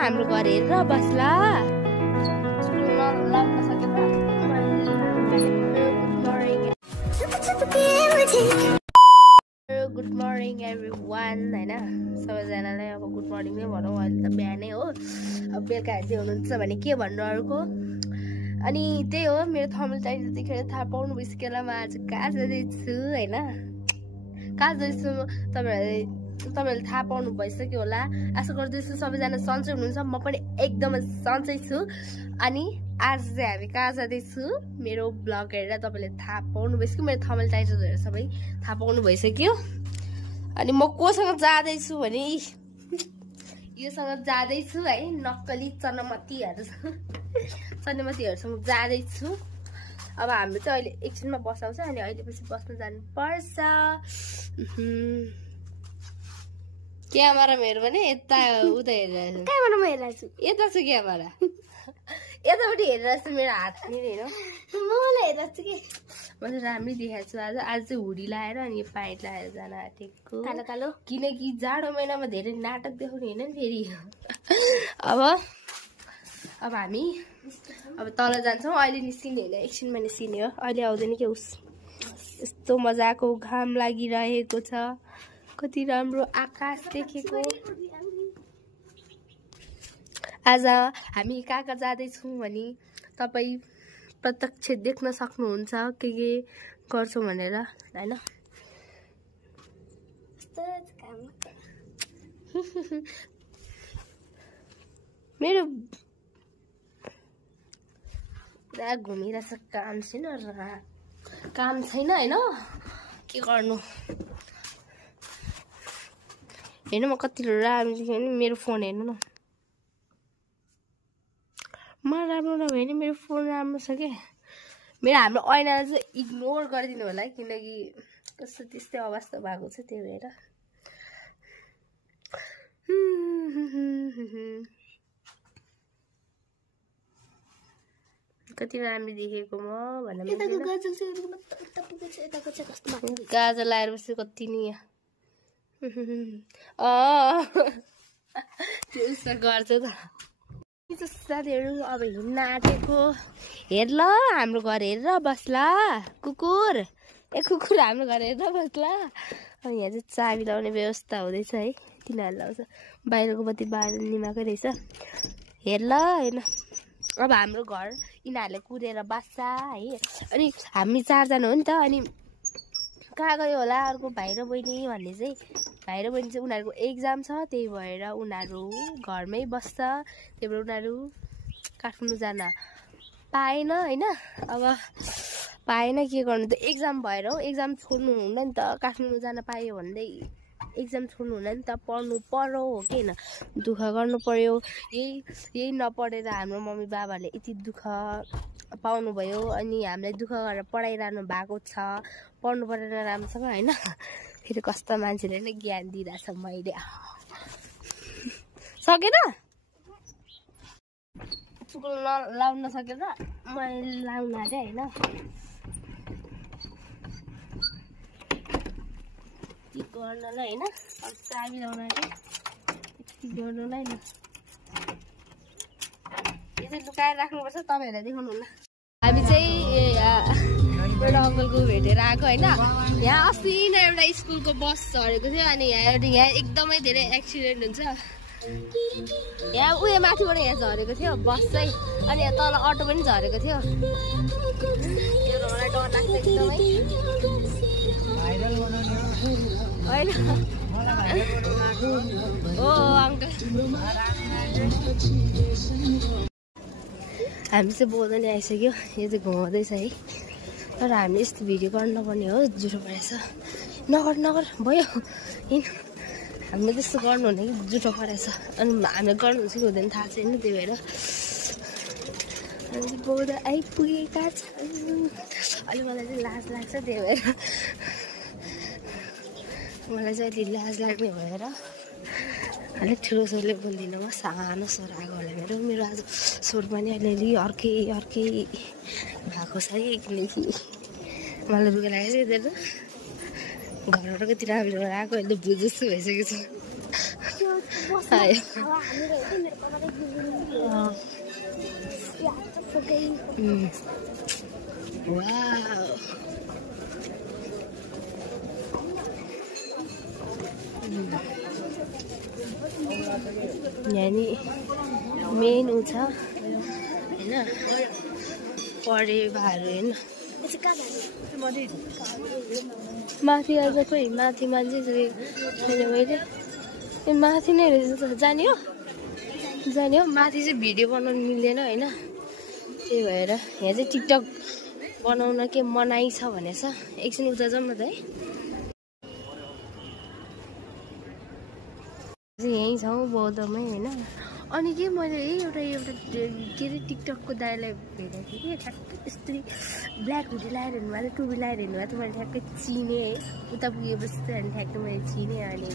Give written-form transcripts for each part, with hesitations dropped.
हाम्रो घर हेरेर बस्ला गुड मर्निङ एभ्रिवान हैन सबैजनालाई अब गुड मर्निङ नै भनौँ अहिले त बिहानै हो अब बेलुका हेर्दै हुनुहुन्छ भने के भन्नु अर्को अनि त्यही हो मेरो थम्बनेल टाइटल देखेर थाहा पाउनु भइसक्यो म आज कहाँ जाँदैछु हैन कहाँ जाँदैछु तपाईहरुले थाहा पाउनु भइसक्यो होला आशा गर्दैछु सबैजना सन्चै हुनुहुन्छ म पनि एकदमै सन्चै छु अनि आज चाहिँ हामी कहाँ जाँदैछु मेरो ब्लग हेरेर तपाईले थाहा पाउनु भइसक्यो मेरो थम्बनेल टाइटल हेरेर सबै थाहा पाउनु भइसक्यो अनि म कोसँग जाँदैछु भने योसँग जाँदैछु है नक्कली चन्द्रमतीहरुसँग जाँदैछु अब हाम्रो चाहिँ अहिले एकछिनमा बसाउँछ अनि अहिले पछि बस्न जानु पर्छ क्यामेरा मेरो भने यता उता हेरिरहेको छु क्यामेरा म हेरिरहेको छु यता छ क्यामेरा यतापट्टि हेरिरहेको छु मेरो हात नि हैन मलाई हेरिरहेको छु कि मैले राम्रै देखाएको छु आज चाहिँ हुडी लाएर अनि यो प्यान्ट लाएर जान आँटेको कालो कालो किनकि जाडो महिनामा धेरै नाटक देखाउने हैन नि फेरि अब हामी अब तल जान्छौँ अहिले निस्किने हैन एकछिनमा निस्किने हो अहिले आउँदैन के उस यस्तो मजाको घाम लागिरहेको छ कति राम्रो आकाश देखेको आज हामी कहाँ जाँदैछौँ भने तपाईँ प्रत्यक्ष देख्न सक्नुहुन्छ के गर्छौँ भनेर हैन मेरो पुरा घुमिरहेछ काम छैन हैन के गर्नु हेर्नु म कति राम्रो देखेँ नि मेरो फोन हेर्नु न म राम्रो नभए नि मेरो फोन राम्रो छ के मेरो हाम्रो ऐनालाई चाहिँ इग्नोर गरिदिनु होला है किनकि कस्तो त्यस्तै अवस्था भएको छ त्यही भएर कति राम्रो देखेको म भन्दा गाजर लाएर बसेको कति नि त्यो गर्छ त साथीहरू अब हिँड्न आँटेको हेर ल हाम्रो घर हेरेर बस्ला कुकुर कुकुर हाम्रो घर हेरेर बस्ला अनि यहाँ चाहिँ चाबी लाउने व्यवस्था हुँदैछ है तिनीहरूले लाउँछ बाहिरको बत्ती बाल्ने निमाकै रहेछ हेर ल होइन अब हाम्रो घर यिनीहरूले कुदेर बस्छ है अनि हामी चारजना हो नि त अनि कहाँ गयो होला अर्को भाइ र बहिनी भन्ने चाहिँ भाइ र बहिनी चाहिँ उनीहरूको एक्जाम छ त्यही भएर उनीहरू घरमै बस्छ त्यही भएर उनीहरू काठमाडौँ जान पाएन हैन अब पाएन के गर्नु त एक्जाम भएर हो एक्जाम छोड्नु हुँदैन नि त काठमाडौँ जान पायो भन्दै एक्जाम छोड्नु हुँदैन नि त पढ्नु पर्यो हो कि हैन दुःख गर्नु पर्यो यही नपढेर हाम्रो मम्मी बाबाले यति दुःख पाउनु भयो अनि हामीलाई दुःख गरेर पढाइरहनु भएको छ पढ्नु परेन राम्रोसँग हैन फेरि कस्तो मान्छेले नै ज्ञान दिइरहेछ मैले सकेन चुकुल लाउन सकेन मैले लाउन आँटे हैन के गर्नलाई हैन चाबी लाउन आँटे गर्नलाई न यो चाहिँ लुकाएर राख्नुपर्छ तपाईँहरूलाई देखाउनु हुन्न हामी चाहिँ एउटा अङ्कलको भेटेर आएको होइन यहाँ अस्ति नै एउटा स्कुलको बस झरेको थियो अनि यहाँ एकदमै धेरै एक्सिडेन्ट हुन्छ यहाँ उयो माथिबाट यहाँ झरेको थियो बस चाहिँ अनि यहाँ तल अटो पनि झरेको थियो डर लाग्छ एकदमै होइन हो अङ्कल हामी चाहिँ बोल्दै आइसक्यो यो चाहिँ घुमाउँदैछ है तर हामीले यस्तो भिडियो गर्नु नपर्ने हो जुठो परेछ नगर भयो हामीले त्यस्तो गर्नु हुने कि जुठो परेछ अनि हामीले गर्नुहुन्छ कि हुँदैन थाहा छैन त्यही भएर हामी बोल्दै आइपुगेका छन् अलि मलाई चाहिँ लाज लाग्छ त्यही भएर मलाई चाहिँ अलि लाज लाग्ने भएर अलिक ठुलो स्वरले बोल्दिनँ म सानो स्वर आएको होला मेरो आज स्वर पनि अलिअलि अर्कै भएको छ है किनकि मलाई दुःख लागेको छ घरबाट कति राम्रो आएको अहिले बुझ जस्तो भइसकेको छ वाउ यहाँ नि मेन उ छ हैन परेवाहरू हैन माथि अझ खोइ माथि मान्छे छैन मैले माथि नै रहेछ जाने हो माथि चाहिँ भिडियो बनाउनु मिल्दैन हैन त्यही भएर यहाँ चाहिँ टिकटक बनाउन के मनाइ छ भनेछ एकछिन उता जाऊँ न त है यहीँ छौँ बौद्धमै हैन अनि के मैले एउटा के अरे टिकटकको दाइलाई भेटेको थिएँ कि ठ्याक्कै यस्तै ब्ल्याक हुडी लगाएर हिँड्नुभएको थियो टुबी लगाएर हिँड्नुभएको थियो मैले ठ्याक्कै चिनेँ है उता पुगेपछि त अनि ठ्याक्कै मैले चिनेँ अनि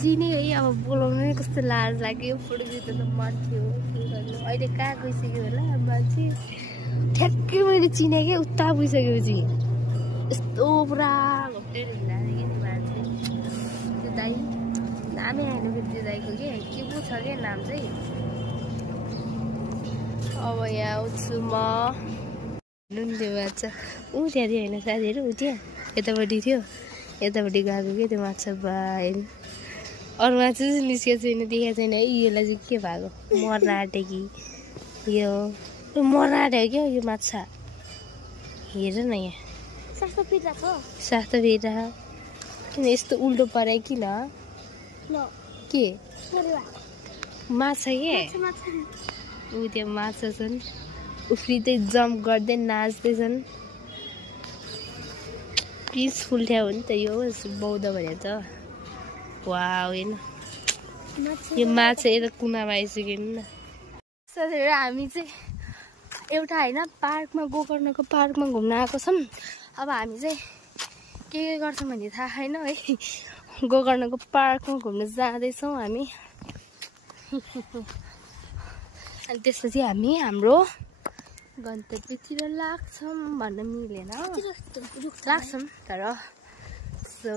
चिनेँ है अब बोलाउनु नै कस्तो लाज लाग्यो फोटो खिच्न त मन थियो के गर्नु अहिले कहाँ गइसक्यो होला मान्छे ठ्याक्कै मैले चिनेँ क्या उता पुगिसकेपछि यस्तो पुरा घोप्टेर हिँड्दाखेरि नि मान्छे त्यो दाइ नामै आएन त्यो दाइको के पो छ क्या नाम चाहिँ अब यहाँ आउँछु म त्यो माछा ऊ त्यहाँ थियो होइन साथीहरू ऊ त्यहाँ यतापट्टि थियो यतापट्टि गएको क्या त्यो माछा बाहिर अरू माछा चाहिँ निस्केको छैन देखाएको छैन है यसलाई चाहिँ के भएको मर्न आँट्यो कि यो मर्न आँट्यो क्या यो माछा हेर न यहाँ सातो फेरा किन यस्तो उल्टो पऱ्यो किन के माछा के ऊ त्यो माछा छन् उफ्रिँदै जम्प गर्दै नाच्दैछन् पिसफुल ठाउँ हो नि त यो बौद्ध भने त वाउ हैन यो माछा यता कुनामा आइसक्यो नि साथीहरू हामी चाहिँ एउटा हैन पार्कमा गोकर्णको पार्कमा घुम्न आएको छौँ अब हामी चाहिँ के गर्छौँ भन्ने थाहा छैन है गोकर्णको पार्कमा घुम्न जाँदैछौँ हामी अनि त्यसपछि हामी हाम्रो गन्तव्यतिर लाग्छौँ भन्न मिलेन लाग्छौँ तर सो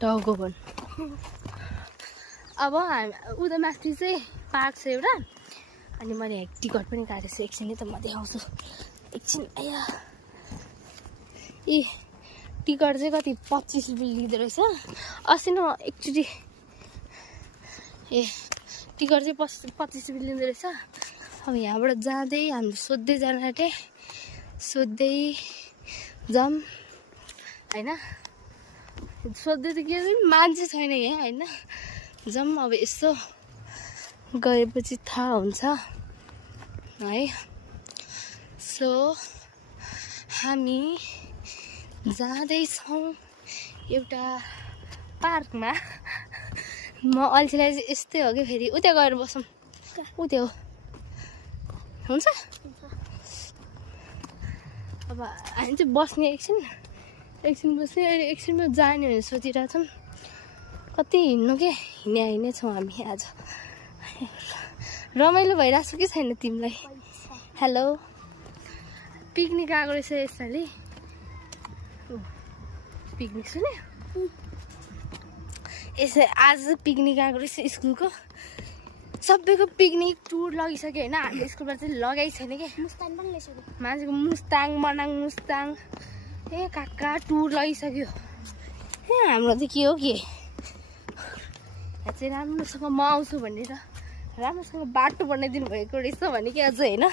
टाउको भन अब उता माथि चाहिँ पार्क छ एउटा अनि मैले टिकट पनि काटेको छु एकछिन त म देखाउँछु एकछिन आया ए टिकट चाहिँ कति 25 रुपियाँ लिँदो रहेछ अस्ति न एकचोटि ए टिकट चाहिँ 25 रुपियाँ लिँदो रहेछ अब यहाँबाट जाँदै हामी सोध्दै जान आँटे सोध्दै जाऊँ हैन सोध्दै त के मान्छे छैन यहाँ हैन जाऊँ अब यसो गएपछि थाहा हुन्छ है सो हामी जाँदैछौँ एउटा पार्कमा म अल्छीलाई चाहिँ यस्तै हो कि फेरि उता गएर बसौँ उता हो हुन्छ अब हामी चाहिँ बस्ने एकछिन बस्ने अहिले एकछिनमा जाने भनेर सोचिरहेको छौँ कति हिँड्नु के हिँडे छौँ हामी आज रमाइलो भइरहेको छ कि छैन तिमीलाई हेलो पिकनिक आएको रहेछ यसपालि पिकनिक सुने यसै आज पिकनिक आएको रहेछ स्कुलको सबैको पिकनिक टुर लगिसक्यो होइन हाम्रो स्कुलबाट चाहिँ लगाइ छैन कि मान्छेको मुस्ताङ मनाङ मुस्ताङ ए काका टुर लगिसक्यो ए हाम्रो चाहिँ के हो के यहाँ चाहिँ राम्रोसँग म आउँछु भनेर राम्रोसँग बाटो बनाइदिनु भएको रहेछ भने कि अझ होइन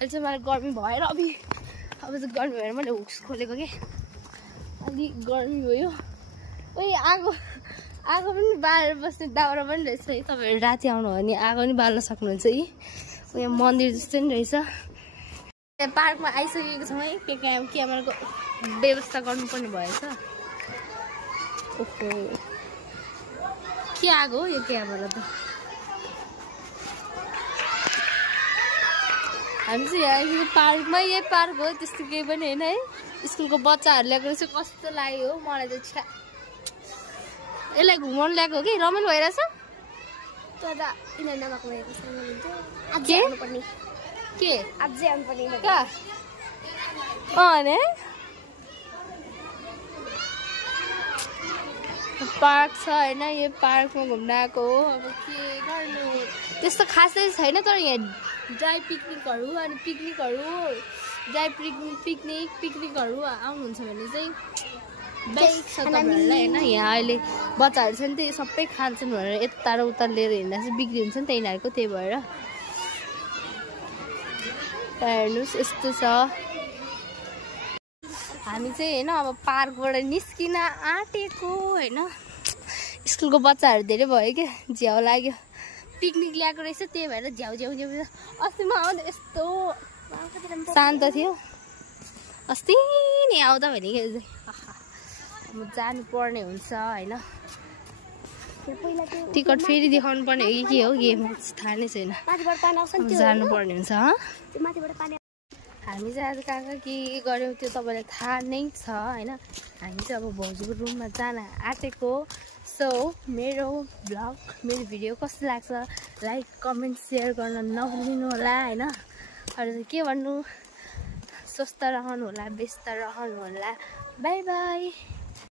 अहिले चाहिँ मलाई गर्मी भएर अब चाहिँ गर्मी भएर मैले हुक्स खोलेको के अलिक गर्मी भयो ओइ आगो पनि बालेर बस्ने दाउरा पनि रहेछ है तपाईँहरू राति आउनु हो भने आगो पनि बाल्न सक्नुहुन्छ है यहाँ मन्दिर जस्तो नि रहेछ यहाँ पार्कमा आइसकेको छौँ है क्यामेराको व्यवस्था गर्नुपर्ने भएछ ओहो के आगो हो यो क्यामेरा त हामी चाहिँ यहाँ पार्कमा यही पार्क हो त्यस्तो केही पनि होइन है स्कुलको बच्चाहरू ल्याएको रहेछ कस्तो लाग्यो हो मलाई त छ्या यसलाई घुमाउनु ल्याएको हो कि रमाइलो भइरहेछ के अझै आउनु पर्ने कहाँ अरे पार्क छ होइन यो पार्कमा घुम्न आएको हो अब के गर्नु त्यस्तो खासै छैन तर यहाँ ड्राई पिकनिकहरू अनि ड्राई पिकनिकहरू आउनुहुन्छ भने चाहिँ बेस्ट छ तपाईँहरूलाई होइन यहाँ अहिले बच्चाहरू छ नि त यो सबै खान्छन् भनेर यता र उता लिएर हिँड्दा चाहिँ बिक्री हुन्छ नि त यिनीहरूको त्यही भएर हेर्नुहोस् यस्तो छ हामी चाहिँ होइन अब पार्कबाट निस्किन आँटेको होइन स्कुलको बच्चाहरू धेरै भयो क्या झ्याउ लाग्यो पिकनिक ल्याएको रहेछ त्यही भएर झ्याउ अस्ति म आउँदा यस्तो शान्त थियो अस्ति नि आउँदा भनेको अब जानुपर्ने हुन्छ होइन टिकट फेरि देखाउनु पर्ने हो कि के हो गेम थाहा नै छैन जानुपर्ने हुन्छ हामी चाहिँ आज कहाँ के गऱ्यौँ त्यो तपाईँलाई थाहा नै छ होइन हामी चाहिँ अब भाउजूको रुममा जान आँटेको सो मेरो भ्लग मेरो भिडियो कस्तो लाग्छ लाइक कमेन्ट सेयर गर्न नभुल्नु होला होइन अरू चाहिँ के भन्नु स्वस्थ रहनु होला व्यस्त रहनु होला बाई बाई।